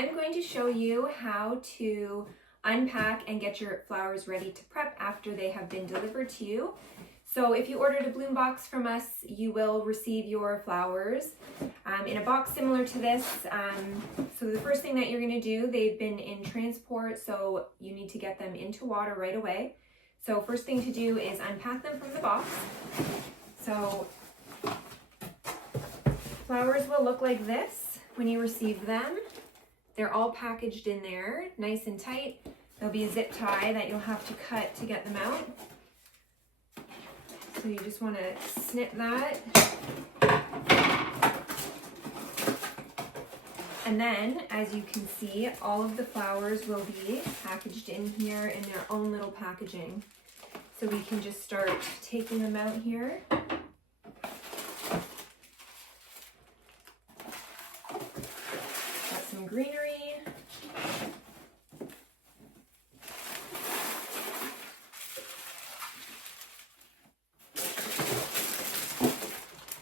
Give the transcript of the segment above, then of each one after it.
I'm going to show you how to unpack and get your flowers ready to prep after they have been delivered to you. So if you ordered a bloom box from us, you will receive your flowers in a box similar to this. So the first thing that you're going to do, they've been in transport, so you need to get them into water right away. So first thing to do is unpack them from the box. So flowers will look like this when you receive them. They're all packaged in there, nice and tight. There'll be a zip tie that you'll have to cut to get them out. So you just want to snip that. And then, as you can see, all of the flowers will be packaged in here in their own little packaging. So we can just start taking them out here. Got some greenery.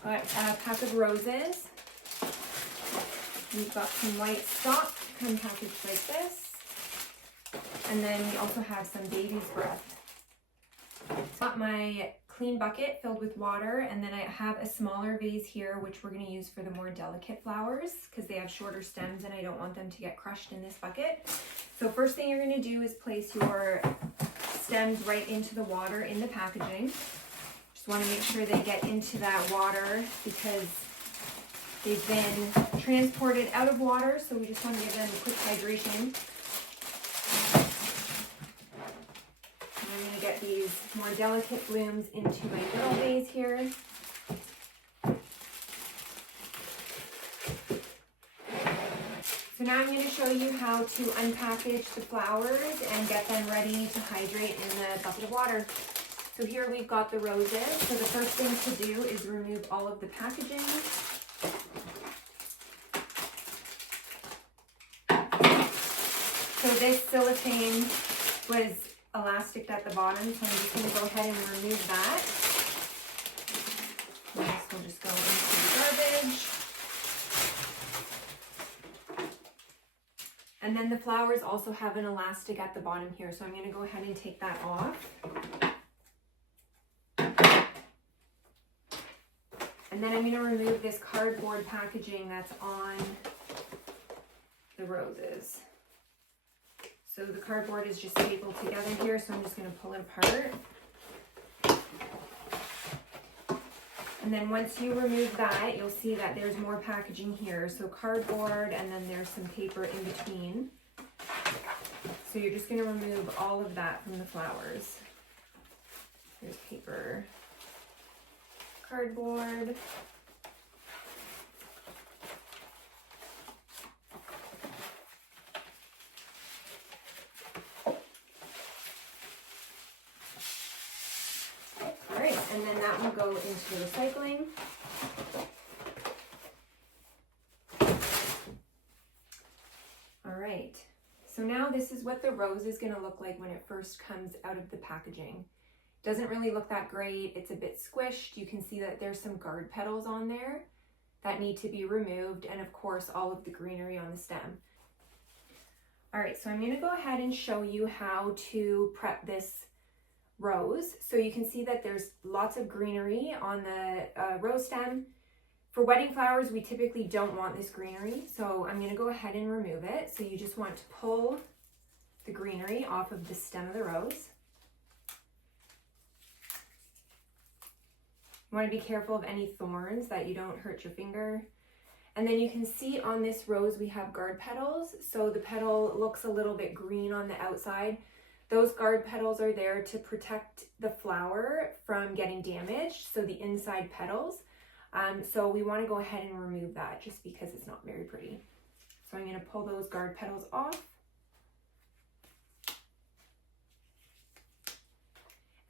Got a pack of roses. We've got some white stock, come packaged like this. And then we also have some baby's breath. Got my clean bucket filled with water, and then I have a smaller vase here, which we're going to use for the more delicate flowers because they have shorter stems and I don't want them to get crushed in this bucket. So first thing you're going to do is place your stems right into the water in the packaging. Just want to make sure they get into that water because they've been transported out of water, so we just want to give them a quick hydration. And I'm going to get these more delicate blooms into my little vase here. So now I'm going to show you how to unpackage the flowers and get them ready to hydrate in the bucket of water. So here we've got the roses. So the first thing to do is remove all of the packaging. So this silicone was elastic at the bottom, so I'm just going to go ahead and remove that. And this will just go into the garbage. And then the flowers also have an elastic at the bottom here, so I'm going to go ahead and take that off. And then I'm going to remove this cardboard packaging that's on the roses. So the cardboard is just stapled together here, so I'm just going to pull it apart. And then once you remove that, you'll see that there's more packaging here. So cardboard, and then there's some paper in between. So you're just going to remove all of that from the flowers. There's paper. Cardboard. Alright, and then that will go into the recycling. Alright, so now this is what the rose is going to look like when it first comes out of the packaging. Doesn't really look that great. It's a bit squished. You can see that there's some guard petals on there that need to be removed, and of course all of the greenery on the stem. All right, so I'm going to go ahead and show you how to prep this rose. So you can see that there's lots of greenery on the rose stem. For wedding flowers, we typically don't want this greenery, so I'm going to go ahead and remove it. So you just want to pull the greenery off of the stem of the rose. You want to be careful of any thorns that you don't hurt your finger. And then you can see on this rose we have guard petals. So the petal looks a little bit green on the outside. Those guard petals are there to protect the flower from getting damaged, so the inside petals. So we want to go ahead and remove that just because it's not very pretty. So I'm going to pull those guard petals off.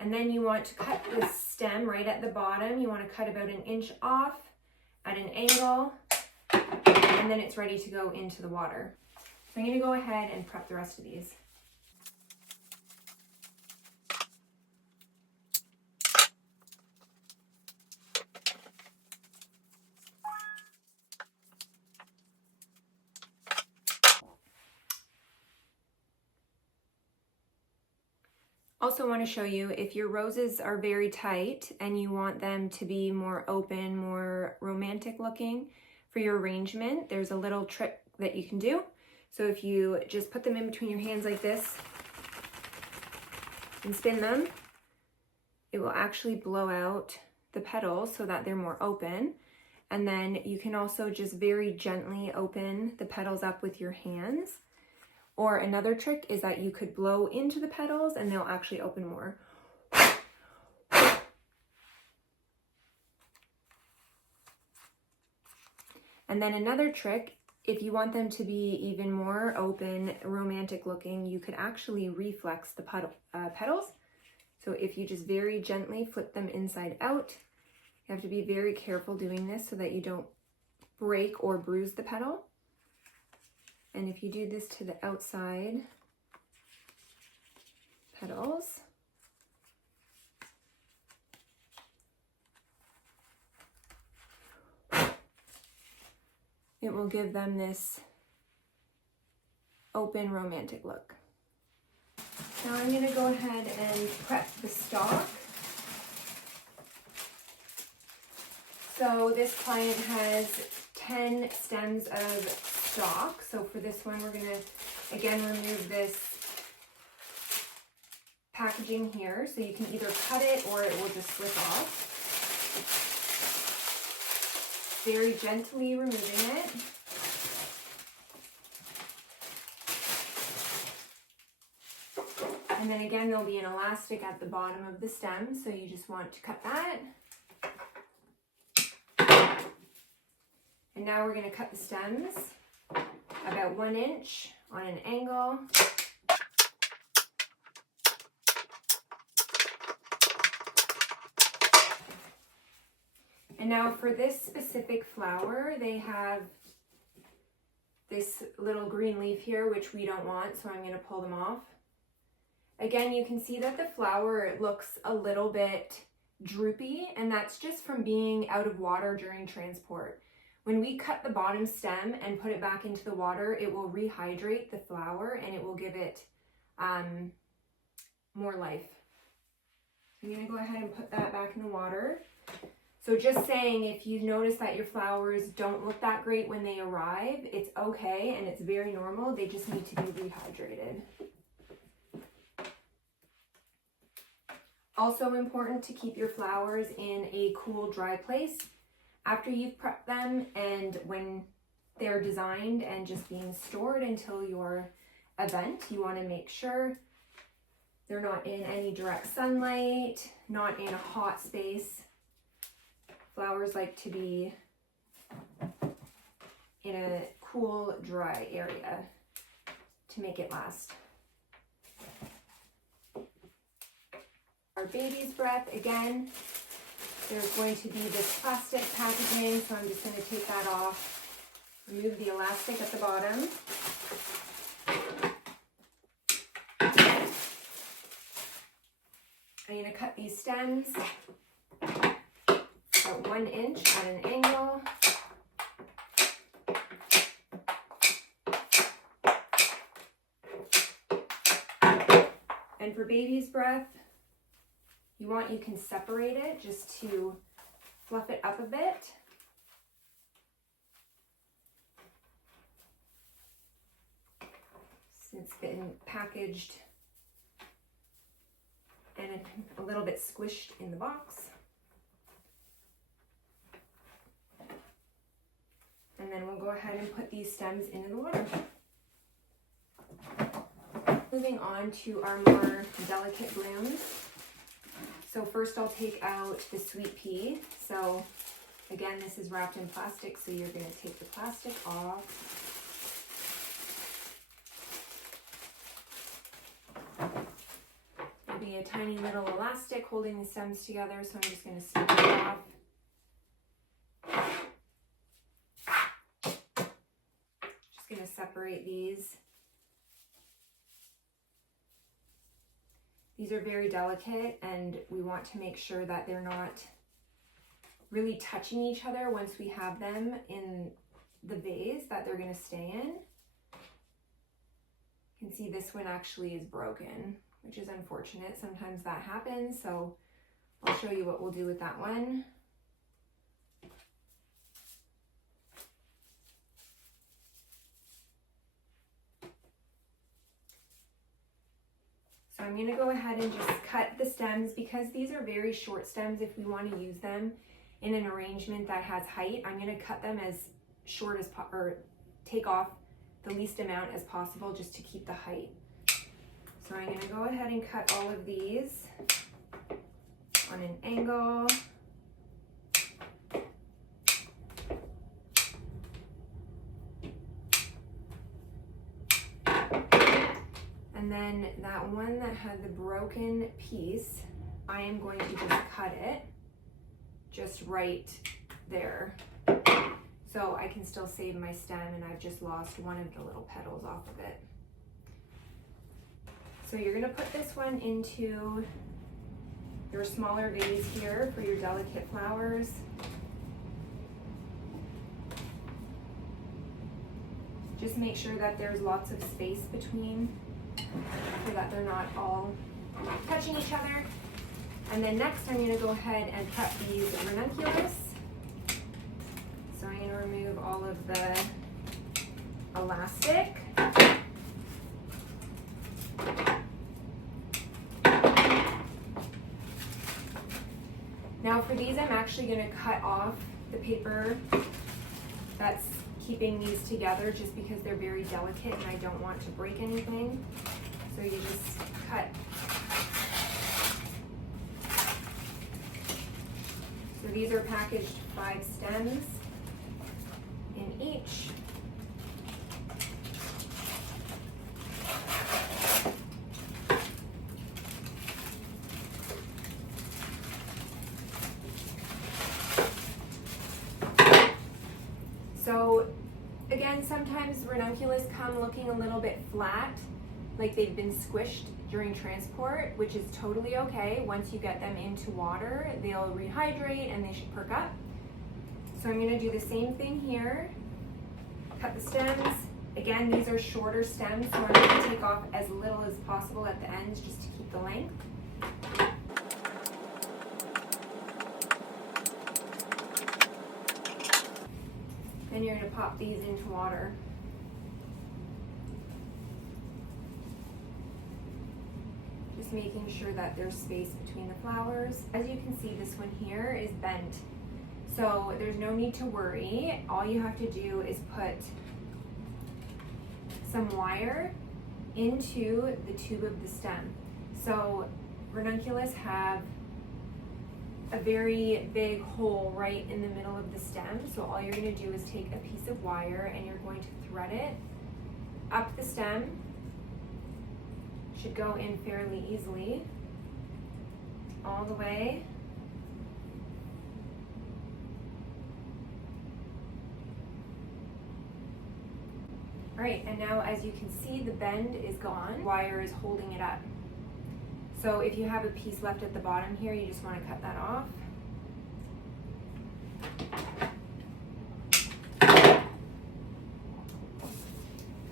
And then you want to cut the stem right at the bottom. You want to cut about 1 inch off at an angle, and then it's ready to go into the water. So I'm going to go ahead and prep the rest of these. Also want to show you, if your roses are very tight and you want them to be more open, more romantic looking for your arrangement, there's a little trick that you can do. So if you just put them in between your hands like this and spin them, it will actually blow out the petals so that they're more open. And then you can also just very gently open the petals up with your hands. Or another trick is that you could blow into the petals and they'll actually open more. And then another trick, if you want them to be even more open, romantic looking, you could actually reflex the petals. So if you just very gently flip them inside out, you have to be very careful doing this so that you don't break or bruise the petal. And if you do this to the outside petals, it will give them this open, romantic look. Now I'm going to go ahead and prep the stalk. So this client has 10 stems of stalk. So for this one, we're going to, again, remove this packaging here. So you can either cut it or it will just slip off. Very gently removing it. And then again, there'll be an elastic at the bottom of the stem, so you just want to cut that. And now we're going to cut the stems about 1 inch on an angle. And now for this specific flower, they have this little green leaf here, which we don't want, so I'm going to pull them off. Again, you can see that the flower looks a little bit droopy, and that's just from being out of water during transport. When we cut the bottom stem and put it back into the water, it will rehydrate the flower and it will give it more life. I'm going to go ahead and put that back in the water. So just saying, if you notice that your flowers don't look that great when they arrive, it's okay and it's very normal. They just need to be rehydrated. Also important to keep your flowers in a cool, dry place after you've prepped them and when they're designed and just being stored until your event. You want to make sure they're not in any direct sunlight, not in a hot space. Flowers like to be in a cool, dry area to make it last. Our baby's breath, again, there's going to be this plastic packaging, so I'm just going to take that off, remove the elastic at the bottom. I'm going to cut these stems about 1 inch at an angle. And for baby's breath, you can separate it just to fluff it up a bit. Since it's been packaged and a little bit squished in the box. And then we'll go ahead and put these stems into the water. Moving on to our more delicate blooms. So first I'll take out the sweet pea. So again, this is wrapped in plastic, so you're going to take the plastic off. There'll be a tiny little elastic holding the stems together, so I'm just going to snip it off. Just going to separate these. These are very delicate and we want to make sure that they're not really touching each other once we have them in the vase that they're going to stay in. You can see this one actually is broken, which is unfortunate. Sometimes that happens, so I'll show you what we'll do with that one. So I'm going to go ahead and just cut the stems because these are very short stems. If we want to use them in an arrangement that has height, I'm going to cut them as short as or take off the least amount as possible just to keep the height. So I'm going to go ahead and cut all of these on an angle. And then that one that had the broken piece, I am going to just cut it just right there. So I can still save my stem, and I've just lost one of the little petals off of it. So you're gonna put this one into your smaller vase here for your delicate flowers. Just make sure that there's lots of space between so that they're not all touching each other. And then next I'm going to go ahead and cut these ranunculus. So I'm going to remove all of the elastic. Now for these I'm actually going to cut off the paper that's keeping these together just because they're very delicate and I don't want to break anything. So you just cut. So these are packaged 5 stems in each. So again, sometimes ranunculus come looking a little bit flat, like they've been squished during transport, which is totally okay. Once you get them into water, they'll rehydrate and they should perk up. So I'm gonna do the same thing here. Cut the stems. Again, these are shorter stems, so I'm gonna take off as little as possible at the ends just to keep the length. Then you're going to pop these into water. Just making sure that there's space between the flowers. As you can see, this one here is bent. So there's no need to worry. All you have to do is put some wire into the tube of the stem. So ranunculus have a very big hole right in the middle of the stem. So all you're going to do is take a piece of wire and you're going to thread it up the stem. Should go in fairly easily all the way. All right, and now as you can see, the bend is gone. Wire is holding it up. So if you have a piece left at the bottom here, you just want to cut that off.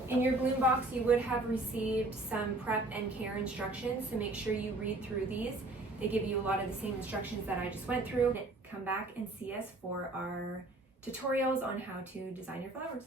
In your bloom box, you would have received some prep and care instructions, so make sure you read through these. They give you a lot of the same instructions that I just went through. Come back and see us for our tutorials on how to design your flowers.